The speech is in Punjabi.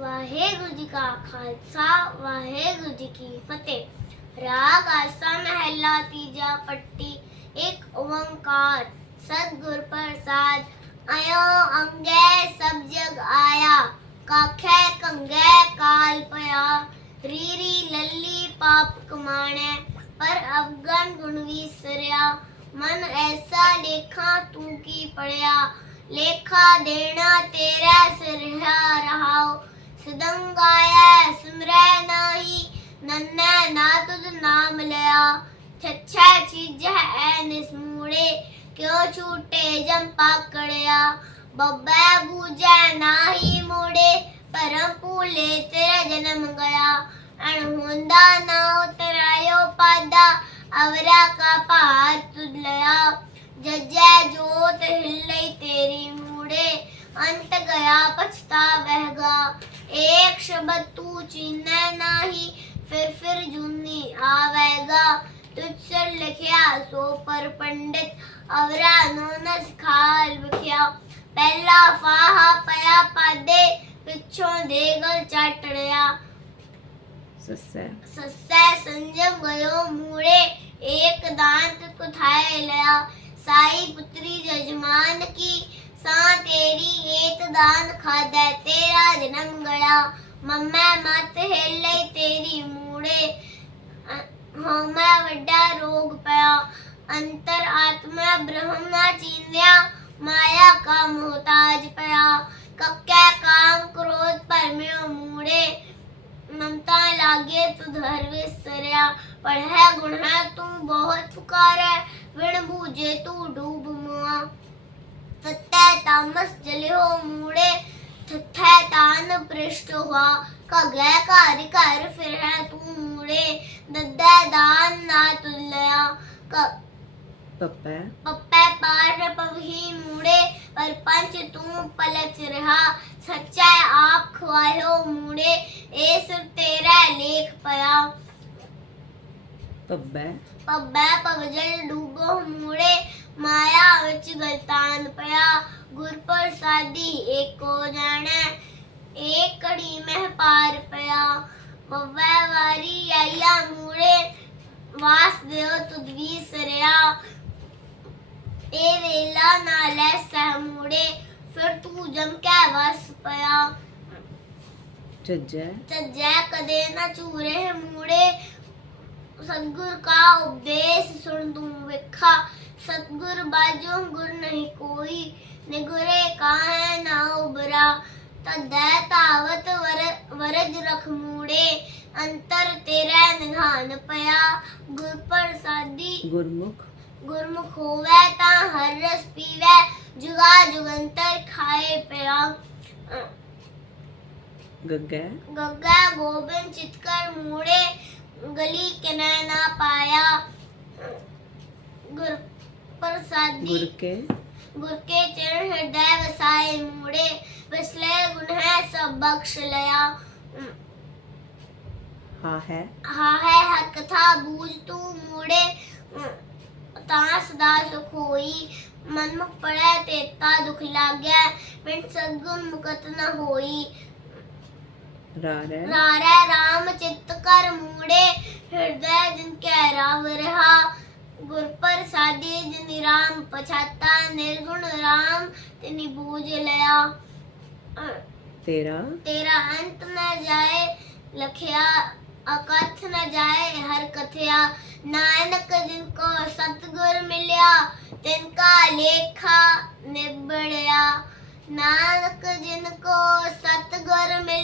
ਵਾਹਿਗੁਰੂ ਜੀ ਕਾ ਖਾਲਸਾ, ਵਾਹਿਗੁਰੂ ਜੀ ਕੀ ਫਤਿਹ। ਰਾਗ ਆਸਾ ਮਹਿਲਾ, ਤੀਜਾ ਪੱਟੀ, ਇੱਕ ਓੰਕਾਰ। ਸਤਿਗੁਰ ਪ੍ਰਸਾਦ ਆਇਓ ਅੰਗੇ, ਸਭ ਜਗ ਆਇਆ। ਕਾਖੇ ਕੰਗੇ, ਕਾਲ ਪਿਆ। ਰੀਰੀ ਲੱਲੀ, ਪਾਪ ਕਮਾਣੈ, ਪਰ ਅਵਗਣ ਗੁਣ ਵਿਸਰਿਆ ਮਨ ਐਸਾ ਲੇਖਾ, ਤੂੰ ਕੀ ਪੜਿਆ ਲੇਖਾ ਦੇਣਾ ਤੇਰਾ ਸਿਰਹਾ ਰਹਾਉ। ਸਦੰਗਾਇਆ ਸਿਮਰੈ ਨਾਹੀ ਨੰਨੈ ਨਾ ਤੁਧ ਨਾਮ ਲਿਆ ਛੱਛਾ ਚੀਜ ਹੈ ਨਿਸਮੂੜੇ ਕਿਉ ਛੂਟੇ ਜਮ ਪਾਕੜਿਆ ਬੱਬੈ ਬੂਝੈ ਨਾਹੀ ਮੂੜੇ ਪਰਮ ਭੂਲੇ ਤੇਰਾ ਜਨਮ ਗਿਆ ਅਣ ਹੁੰਦਾ ਨਾ ਉਤਰਾਇਓ ਪਾਦਾ ਅਵਰਾ ਕਾ ਭਾਰ ਤੁਧ ਲਿਆ ਜਜੈ ਜੋਤ ਹਿੱਲਈ ਤੇਰੀ ਮੂੜੇ ਅੰਤ ਗਿਆ ਪਛਤਾਵੇਗਾ ਏਕ ਸ਼ਬਦ ਤੂੰ ਚੀਨੈ ਨਾਹੀ ਫਿਰ ਫਿਰ ਜੁਨੀ ਆਵੇਗਾ ਤੁਝ ਸਰ ਲਿਖਿਆ ਸੋ ਪਰ ਪੰਡਿਤ ਅਵਰਾ ਨੋਨਸ ਖਾਲ ਵਿਖਿਆ ਪਹਿਲਾ ਫਾਹਾ ਪਿਆ ਪਾਦੇ ਪਿੱਛੋਂ ਦੇਗਲ ਚਟੜਿਆ ਸੱਸੈ ਸੱਸੈ ਸੰਜਮ ਗਇਓ ਮੂੜੇ ਏਕ ਦਾੰਤ ਕੁਥਾਏ ਲਿਆ ਸਾਈ ਪੁੱਤਰੀ ਜਜਮਾਨ ਕੀ ਸਾ ਤੇਰੀ ਏਕ ਦਾਨ ਖਾਦੈ ਤੇਰਾ ਜਨਮ ਗਿਆ ਮੰਮੈ, ਮਤ ਹਿੱਲੇ ਤੇਰੀ ਮੂੜੇ। ਹਉਮੈ ਵੱਡਾ ਰੋਗ ਪਿਆ। ਅੰਤਰ ਆਤਮਾ ਬ੍ਰਹਮ ਨਾ ਚੀਨਿਆ, ਮਾਇਆ ਕਾ ਮੁਹਤਾਜ ਪਿਆ। ਕੱਕੈ ਕਾਮ ਕ੍ਰੋਧ ਪਰਮਿਓ ਮੂੜੇ। ਮਮਤਾ ਲਾਗੇ ਤੂ ਧਰ ਵਿਸਰਿਆ। ਪੜ੍ਹੈ ਗੁਣ ਹੈ ਤੂੰ ਬਹੁਤ ਪੁਕਾਰੈ। ਵਿਣ ਬੂਝੇ ਤੂੰ ਡੂਬ ਮੁਆ। ਤਤੈ ਤਾਮਸ ਜਲਿਓ ਮੂੜੇ ਥਥੈ ਤਾਨ ਪ੍ਰਿਸ਼ਟ ਹੁਆ ਕਗੈ ਘਰ ਘਰ ਫਿਰੈ ਤੂੰ ਮੂੜੇ ਦੱਦੈ ਦਾਨ ਨਾ ਤੁਲਿਆ ਕ ਪੱਪੈ ਪੱਪੈ ਪਾਰ ਪਵਹੀ ਮੂੜੇ ਪਰ ਪੰਚ ਤੂੰ ਪਲਚ ਰਹਾ ਸੱਚਾ ਆਪ ਖਵਾਇਓ ਮੂੜੇ ਇਹ ਸਭ ਤੇਰਾ ਲੇਖ ਪਿਆ ਪੱਬੈ ਪੱਬੈ ਪਵਜਲ ਡੂਬੋ ਮੂੜੇ ਮਾਇਆ ਵਿੱਚ ਗਲਤਾਨ ਪਿਆ ਗੁਰ ਪ੍ਰਸਾਦੀ ਏਕੋ ਜਾਣੈ। ਏਕ ਘੜੀ ਮਹਿ ਪਾਰ ਪਿਆ। ਪੱਬੈ ਵਾਰੀ ਆਇਆ ਮੂੜੇ। ਵਾਸ ਦਿਓ ਤੁਧ ਵੀ ਸਰਿਆ। ਇਹ ਵੇਲਾ ਨਾ ਲੈ ਸਹਿ ਮੂੜੇ। ਫਿਰ ਤੂੰ ਜਮ ਕੇ ਵਸ ਪਿਆ। ਝੱਜੈ। ਚੱਜੈ ਕਦੇ ਨਾ ਚੂਰੇ ਮੂੜੇ। ਸਤਗੁਰ ਕਾ ਉਪਦੇਸ਼ ਸੁਣ ਤੂੰ ਵੇਖਾ। ਸਤਗੁਰ ਬਾਜੋ ਗੁਰ ਨਹੀਂ ਕੋਈ। ਨਿਗੁਰੇ ਕਾਹੈ ਨਾ ਉਬਰਾ ਤਦੈ ਤਾਵਤ ਵਰ ਵਰਜ ਰਖ ਮੂੜੇ ਅੰਤਰ ਤੇਰਾ ਨਿਧਾਨ ਪਿਆ। ਗੁਰ ਪ੍ਰਸਾਦੀ ਗੁਰਮੁਖ। ਗੁਰਮੁਖ ਹੋਵੇ ਤਾਂ ਹਰ ਰਸ ਪੀਵੇ ਜੁਗਾ ਜੁਗੰਤਰ ਖਾਏ ਪਿਆ। ਗੱਗੈ। ਗੱਗਾ ਗੋਬਿੰਦ ਚਿਤਕਰ ਮੂੜੇ ਗਲੀ ਕਿਨੈ ਨਾ ਪਾਇਆ। ਗੁਰ ਪ੍ਰਸਾਦੀ ਗੁਰ ਕੇ। ਕੇ ਚਰਨ ਹਿਰਦੈ ਵਸਾਏ ਮੂੜੇ ਵਿਸਲੇ ਗੁਣ ਹੈ ਸਭ ਬਖਸ਼ ਲਿਆ। ਹਾਂ ਹੈ। ਹਾਂ ਹੈ ਹਰ ਕਥਾ ਬੂਝ ਤੂੰ ਮੂੜੇ। ਤਾਂ ਸਦਾ ਸੁਖ ਹੋਈ। ਮਨ ਮੁਖ ਪੜੈ ਤੇਤਾ ਦੁਖ ਲਾਗੈ। ਪਿੰਡ ਸਦਗੁਣ ਮੁਕਤ ਨ ਹੋਈ। ਰਾਰੈ ਰਾਰੈ ਰਾਮ ਚਿੱਤ ਕਰ ਮੂੜੇ। ਹਿਰਦੈ ਜਿਨ ਕੈ ਰਾਵ ਰਹਾ। ਗੁਰ ਪ੍ਰਸਾਦੀ ਜਿਨ ਰਾਮ ਪਛਾਤਾ ਨਿਰਗੁਣ ਰਾਮ ਤਿਨੀ ਬੂਝ ਲਿਆ। ਤੇਰਾ? ਤੇਰਾ ਅੰਤ ਨ ਜਾਏ ਲਖਿਆ ਅਕਥ ਨ ਜਾਏ ਹਰ ਕਥਿਆ। ਨਾਨਕ ਜਿਨ ਕੋ ਸਤਗੁਰ ਮਿਲਿਆ ਤਿਨ ਕਾ ਲੇਖਾ ਨਿਬੜਿਆ। ਨਾਨਕ ਜਿਨ ਕੋ ਸਤਗੁਰ ਮਿਲਿਆ